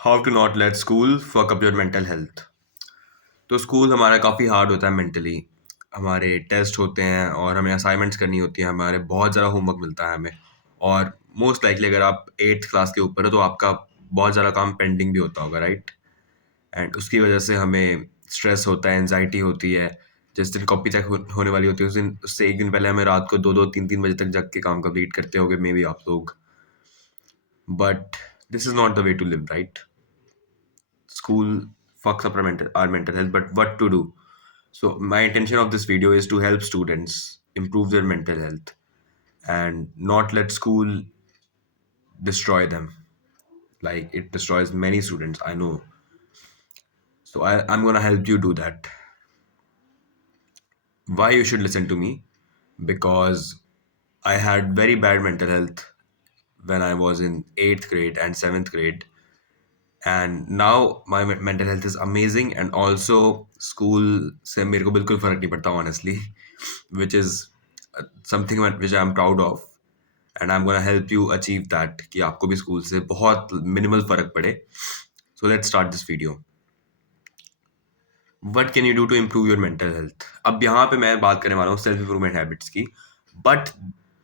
How to not let school fuck up your mental health. तो school हमारा काफ़ी hard होता है मेंटली। हमारे टेस्ट होते हैं और हमें असाइनमेंट्स करनी होती हैं, हमारे बहुत ज़्यादा होमवर्क मिलता है हमें। और मोस्ट लाइकली अगर आप 8th क्लास के ऊपर हो तो आपका बहुत ज़्यादा काम पेंडिंग भी होता होगा, राइट? एंड उसकी वजह से हमें स्ट्रेस होता है, एनजाइटी होती है। जिस दिन कॉपी चेक होने वाली होती है उस दिन, उससे एक दिन पहले हमें रात को 2-2 3-3 बजे तक जग के काम कंप्लीट करते होगे मे बी आप लोग। But this is not the way to live, right? School fucks up our mental health, but what to do? So my intention of this video is to help students improve their mental health and not let school destroy them. Like it destroys many students, I know. So I'm gonna help you do that. Why you should listen to me? Because I had very bad mental health when I was in 8th grade and 7th grade, and now my mental health is amazing and also school से मेरे को बिल्कुल फ़र्क नहीं पड़ता honestly, which is something which I am proud of and I am gonna help you achieve that कि आपको भी स्कूल से बहुत मिनिमल फ़र्क पड़े। So let's start this video. What can you do to improve your mental health? अब यहाँ पे मैं बात करने वाला हूँ सेल्फ इम्प्रूवमेंट हैबिट्स की, but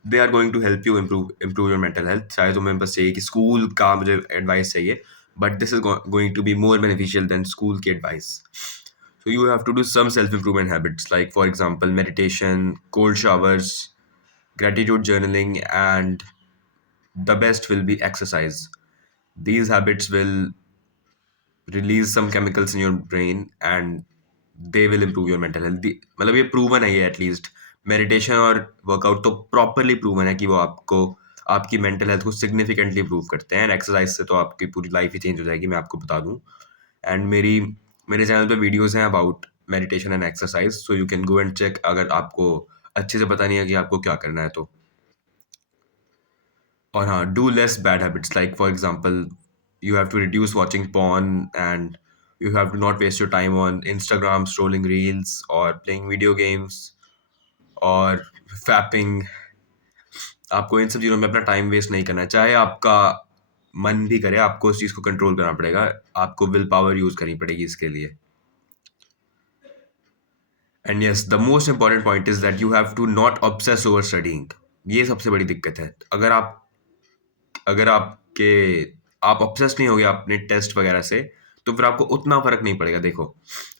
they are going to help you improve your mental health. शायद तुम्हें बस चाहिए कि स्कूल का मुझे एडवाइस चाहिए, but this is going to be more beneficial than school की advice. So you have to do some self-improvement habits, like for example, meditation, cold showers, gratitude journaling, and the best will be exercise. These habits will release some chemicals in your brain and they will improve your mental health. मतलब ये proven है, ये at least meditation और workout तो properly proven है कि वो आपको आपकी मेंटल हेल्थ को सिग्निफिकेंटली इंप्रूव करते हैं। एंड एक्सरसाइज से तो आपकी पूरी लाइफ ही चेंज हो जाएगी, मैं आपको बता दूं। एंड मेरे चैनल पे वीडियोस हैं about meditation and exercise, so you can go and check अगर आपको अच्छे से पता नहीं है कि आपको क्या करना है तो। और हाँ, do less bad habits, like for example you have to reduce watching porn and you have to not waste your time on Instagram scrolling reels और प्लेइंग वीडियो गेम्स और फैपिंग। आपको इन सब चीज़ों में अपना टाइम वेस्ट नहीं करना है, चाहे आपका मन भी करे, आपको उस चीज़ को कंट्रोल करना पड़ेगा, आपको विल पावर यूज़ करनी पड़ेगी इसके लिए। And yes, the most important point is that you have to not obsess over studying. ये सबसे बड़ी दिक्कत है। अगर आपके आप ऑब्सेस नहीं होगे अपने टेस्ट वगैरह से, तो फिर आपको उतना फर्क नहीं पड़ेगा। देखो,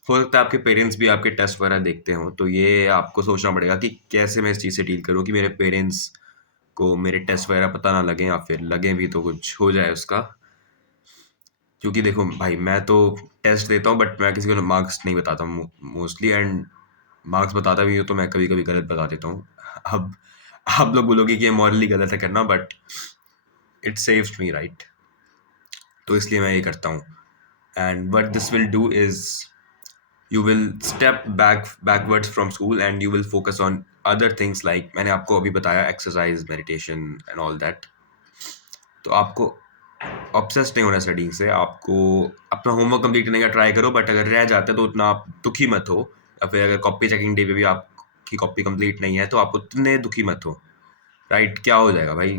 हो सकता है आपके पेरेंट्स भी आपके टेस्ट वगैरह देखते हो, तो ये आपको सोचना पड़ेगा कि कैसे मैं इस चीज़ से डील करूँ कि मेरे पेरेंट्स को मेरे टेस्ट वगैरह पता ना लगे, या फिर लगे भी तो कुछ हो जाए उसका। क्योंकि देखो भाई, मैं तो टेस्ट देता हूँ बट मैं किसी को मार्क्स नहीं बताता हूँ मोस्टली, एंड मार्क्स बताता भी हूँ तो मैं कभी कभी गलत बता देता हूँ। अब आप लोग बोलोगे कि ये मॉरली गलत है करना, but it saves me, right? तो इसलिए मैं ये करता हूँ। And what this will do is you will step backwards from school and you will focus on other things, like मैंने आपको अभी बताया, exercise, meditation and all that. तो आपको ऑब्सेस नहीं होना स्टडीइंग से, आपको अपना होमवर्क कंप्लीट करने का ट्राई करो, बट अगर रह जाता है तो उतना आप दुखी मत हो। या फिर अगर कॉपी चेकिंग डे पे भी आपकी कॉपी कंप्लीट नहीं है तो आप उतने दुखी मत हो, राइट? क्या हो जाएगा भाई,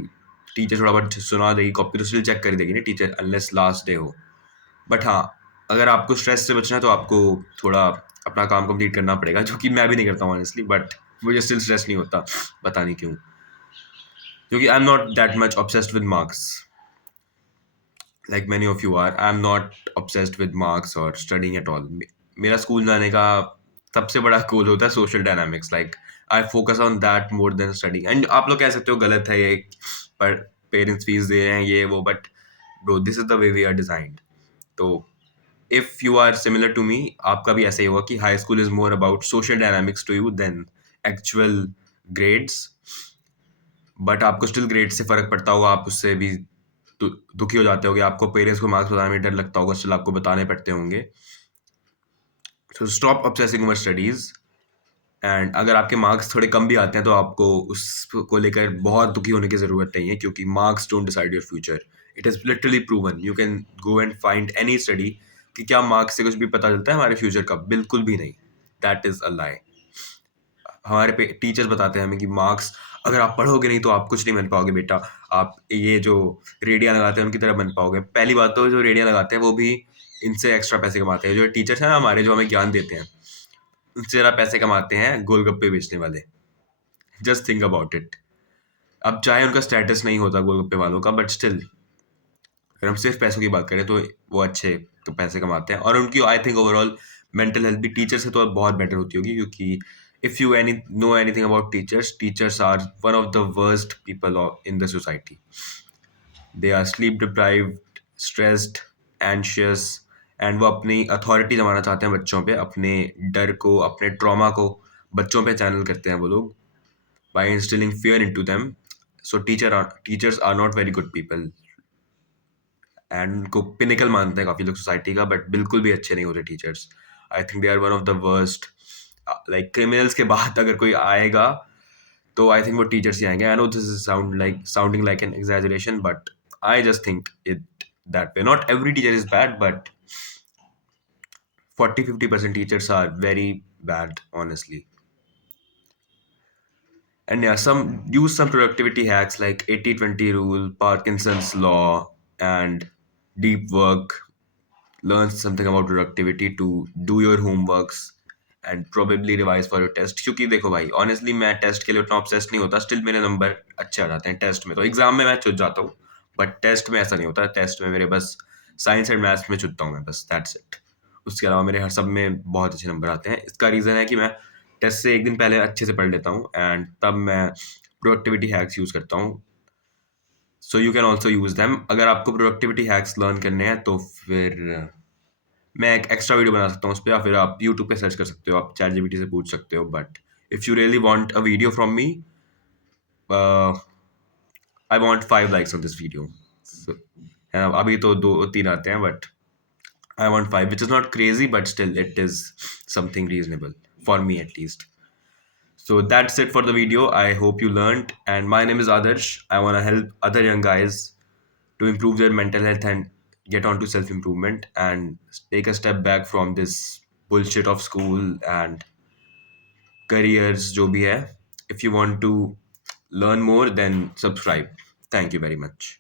टीचर थोड़ा बहुत सुना देगी, कॉपी तो स्टिल चेक कर देगी ना टीचर, अनलेस लास्ट डे हो। बट हाँ, अगर आपको स्ट्रेस से बचना है तो आपको थोड़ा अपना काम कंप्लीट करना पड़ेगा, जो कि मैं भी नहीं करता हूँ ऑनेस्टली, बट मुझे स्टिल स्ट्रेस नहीं होता, पता नहीं क्यों। क्योंकि I am not that much obsessed with marks like many of you are. I'm not obsessed with marks or studying at all. मेरा स्कूल जाने का सबसे बड़ा गोल होता है social dynamics, like I focus on that more than studying. And आप लोग कह सकते हो गलत है ये, पर पेरेंट्स फीस दे रहे हैं ये वो, but bro this is the way we are designed. तो if you are similar to me, आपका भी ऐसा ही होगा कि high school is more about social dynamics to you than actual grades. But आपको स्टिल ग्रेड से फर्क पड़ता होगा, आप उससे भी दुखी हो जाते होगे, आपको पेरेंट्स को मार्क्स बताने में डर लगता होगा, स्टिल आपको बताने पड़ते होंगे। So stop obsessing over studies. And अगर आपके मार्क्स थोड़े कम भी आते हैं तो आपको उसको लेकर बहुत दुखी होने की ज़रूरत नहीं है, क्योंकि marks don't decide your future. It is literally proven, you can go and find any study कि क्या मार्क्स से कुछ भी पता चलता है हमारे फ्यूचर का? बिल्कुल भी नहीं। दैट इज़ अ लाई। हमारे पे टीचर्स बताते हैं हमें कि मार्क्स अगर आप पढ़ोगे नहीं तो आप कुछ नहीं बन पाओगे बेटा। आप ये जो रेडिया लगाते हैं उनकी तरह बन पाओगे। पहली बात तो जो रेडिया लगाते हैं वो भी इनसे एक्स्ट्रा पैसे कमाते हैं। जो टीचर्स हैं ना हमारे, जो हमें ज्ञान देते हैं, उनसे ज़्यादा पैसे कमाते हैं गोलगप्पे बेचने वाले। Just think about it. अब चाहे उनका स्टेटस नहीं होता गोलगप्पे वालों का, बट स्टिल अगर हम सिर्फ पैसों की बात करें तो वो अच्छे तो पैसे कमाते हैं। और उनकी I think overall mental health भी टीचर से तो बहुत बेटर होती होगी, क्योंकि if you any know anything about teachers, teachers are one of the worst people in the society. They are sleep deprived, stressed, anxious, and वो अपनी authority जमाना चाहते हैं बच्चों पे। अपने डर को, अपने ट्रॉमा को बच्चों पे चैनल करते हैं वो लोग, by instilling fear into them. So teachers are not very good people, and उनको पिनिकल मानते हैं काफ़ी लोग सोसाइटी का, बट बिल्कुल भी अच्छे नहीं होते teachers. I think they are one of the worst. Like criminals के बाद अगर कोई आएगा तो आई थिंक वो टीचर्स ही आएंगे। I know this is sounding like an exaggeration, but I just think it that way. Not every teacher is bad, but 40-50% teachers are very bad, honestly. And yeah, use some productivity hacks like 80-20 rule, Parkinson's law, and deep work. Learn something about productivity to do your homeworks and probably revise for your test. क्योंकि देखो भाई, honestly मैं test के लिए उतना obsessed नहीं होता। Still मेरे नंबर अच्छे आ जाते हैं टेस्ट में। तो एग्जाम में मैं चुत जाता हूँ, बट टेस्ट में ऐसा नहीं होता। टेस्ट में मेरे बस साइंस एंड मैथ्स में चुतता हूँ मैं, बस दैट्स इट। उसके अलावा मेरे हर सब में बहुत अच्छे नंबर आते हैं। इसका रीज़न है कि मैं टेस्ट से एक दिन पहले अच्छे से पढ़ लेता हूँ, एंड तब मैं प्रोडक्टिविटी हैक्स यूज़ करता हूँ। सो you can also use them. अगर आपको प्रोडक्टिविटी हैक्स लर्न करने हैं तो फिर मैं एक एक्स्ट्रा वीडियो बना सकता हूँ उस पे, या फिर आप यूट्यूब पे सर्च कर सकते हो, आप चैट जीपीटी से पूछ सकते हो। But if you really want a video from me, I want 5 likes on this video. अभी तो 2-3 आते हैं, but I want 5, which is not crazy, but still it is something reasonable for me at least. So that's it for the video. I hope you learned. And my name is Adarsh. I want to help other young guys to improve their mental health and get on to self improvement and take a step back from this bullshit of school and careers जो भी है. If you want to learn more, then subscribe. Thank you very much.